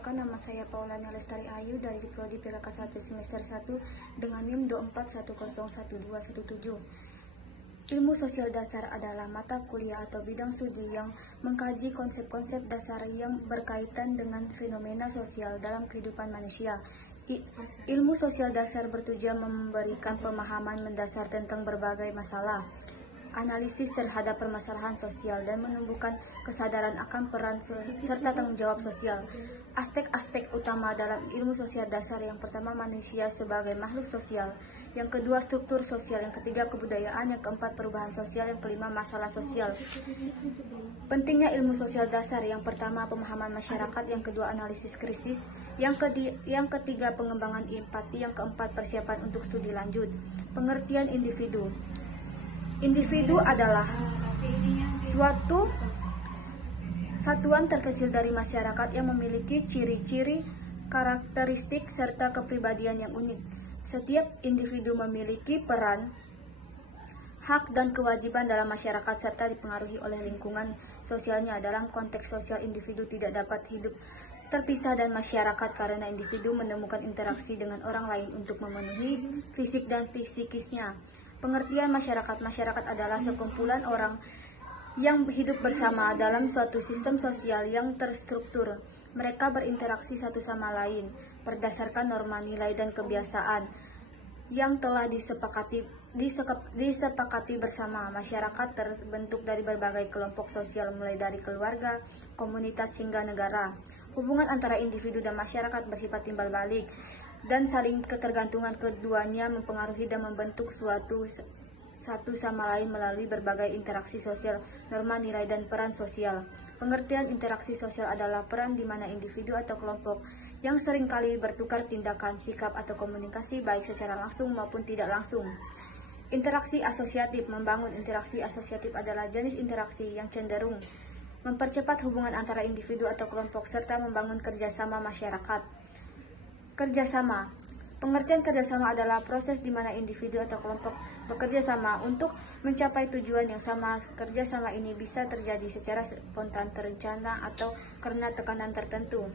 Perkenalkan, nama saya Paulania Lestari Ayu dari Prodi PKK 1 semester 1 dengan NIM 24101217. Ilmu sosial dasar adalah mata kuliah atau bidang studi yang mengkaji konsep-konsep dasar yang berkaitan dengan fenomena sosial dalam kehidupan manusia. Ilmu sosial dasar bertujuan memberikan pemahaman mendasar tentang berbagai masalah, analisis terhadap permasalahan sosial, dan menumbuhkan kesadaran akan peran serta tanggung jawab sosial. Aspek-aspek utama dalam ilmu sosial dasar: yang pertama, manusia sebagai makhluk sosial; yang kedua, struktur sosial; yang ketiga, kebudayaan; yang keempat, perubahan sosial; yang kelima, masalah sosial. Pentingnya ilmu sosial dasar: yang pertama, pemahaman masyarakat; yang kedua, analisis krisis; yang ketiga, pengembangan empati; yang keempat, persiapan untuk studi lanjut. Pengertian individu. Individu adalah suatu satuan terkecil dari masyarakat yang memiliki ciri-ciri, karakteristik, serta kepribadian yang unik. Setiap individu memiliki peran, hak, dan kewajiban dalam masyarakat serta dipengaruhi oleh lingkungan sosialnya. Dalam konteks sosial, individu tidak dapat hidup terpisah dan masyarakat karena individu menemukan interaksi dengan orang lain untuk memenuhi fisik dan psikisnya. Pengertian masyarakat. Masyarakat adalah sekumpulan orang yang hidup bersama dalam suatu sistem sosial yang terstruktur. Mereka berinteraksi satu sama lain berdasarkan norma, nilai, dan kebiasaan yang telah disepakati bersama. Masyarakat terbentuk dari berbagai kelompok sosial, mulai dari keluarga, komunitas, hingga negara. Hubungan antara individu dan masyarakat bersifat timbal balik, dan saling ketergantungan keduanya mempengaruhi dan membentuk satu sama lain melalui berbagai interaksi sosial, norma, nilai, dan peran sosial. Pengertian interaksi sosial adalah peran di mana individu atau kelompok yang seringkali bertukar tindakan, sikap, atau komunikasi baik secara langsung maupun tidak langsung. Interaksi asosiatif. Membangun interaksi asosiatif adalah jenis interaksi yang cenderung mempercepat hubungan antara individu atau kelompok serta membangun kerjasama masyarakat. Kerjasama. Pengertian kerjasama adalah proses di mana individu atau kelompok bekerja sama untuk mencapai tujuan yang sama. Kerjasama ini bisa terjadi secara spontan, terencana, atau karena tekanan tertentu.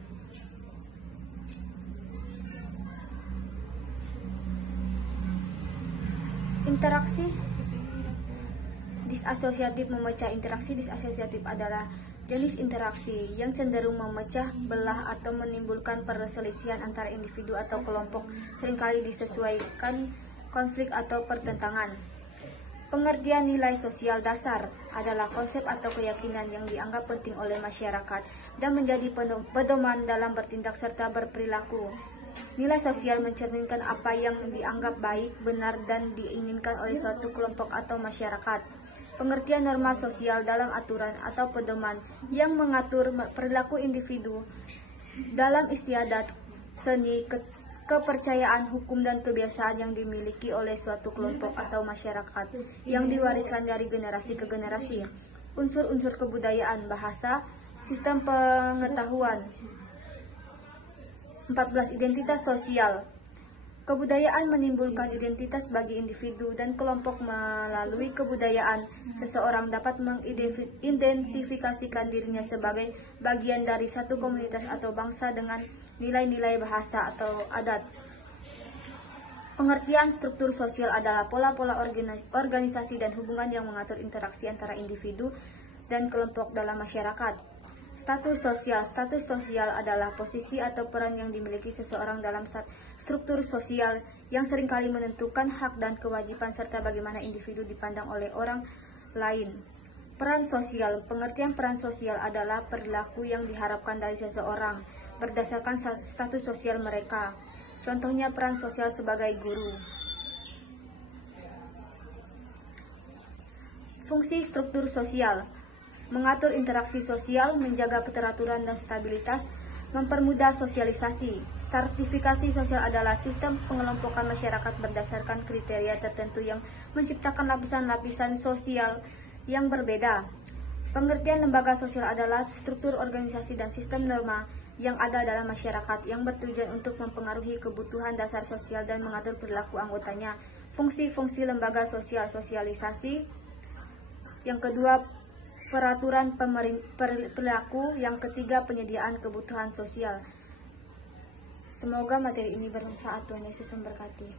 Interaksi disasosiatif. Memecah. Interaksi disasosiatif adalah jenis interaksi yang cenderung memecah belah atau menimbulkan perselisihan antara individu atau kelompok, seringkali disesuaikan konflik atau pertentangan. Pengertian nilai sosial dasar adalah konsep atau keyakinan yang dianggap penting oleh masyarakat dan menjadi pedoman dalam bertindak serta berperilaku. Nilai sosial mencerminkan apa yang dianggap baik, benar, dan diinginkan oleh suatu kelompok atau masyarakat. Pengertian norma sosial dalam aturan atau pedoman yang mengatur perilaku individu dalam istiadat, seni, kepercayaan, hukum, dan kebiasaan yang dimiliki oleh suatu kelompok atau masyarakat yang diwariskan dari generasi ke generasi. Unsur-unsur kebudayaan, bahasa, sistem pengetahuan. 14. Identitas sosial. Kebudayaan menimbulkan identitas bagi individu dan kelompok. Melalui kebudayaan, seseorang dapat mengidentifikasikan dirinya sebagai bagian dari satu komunitas atau bangsa dengan nilai-nilai, bahasa, atau adat. Pengertian struktur sosial adalah pola-pola organisasi dan hubungan yang mengatur interaksi antara individu dan kelompok dalam masyarakat. Status sosial. Status sosial adalah posisi atau peran yang dimiliki seseorang dalam struktur sosial yang seringkali menentukan hak dan kewajiban serta bagaimana individu dipandang oleh orang lain. Peran sosial. Pengertian peran sosial adalah perilaku yang diharapkan dari seseorang berdasarkan status sosial mereka. Contohnya peran sosial sebagai guru. Fungsi struktur sosial: mengatur interaksi sosial, menjaga keteraturan dan stabilitas, mempermudah sosialisasi. Stratifikasi sosial adalah sistem pengelompokan masyarakat berdasarkan kriteria tertentu yang menciptakan lapisan-lapisan sosial yang berbeda. Pengertian lembaga sosial adalah struktur organisasi dan sistem norma yang ada dalam masyarakat yang bertujuan untuk mempengaruhi kebutuhan dasar sosial dan mengatur perilaku anggotanya. Fungsi-fungsi lembaga sosial: sosialisasi. Yang kedua, peraturan perilaku. Yang ketiga, penyediaan kebutuhan sosial. Semoga materi ini bermanfaat. Tuhan Yesus memberkati.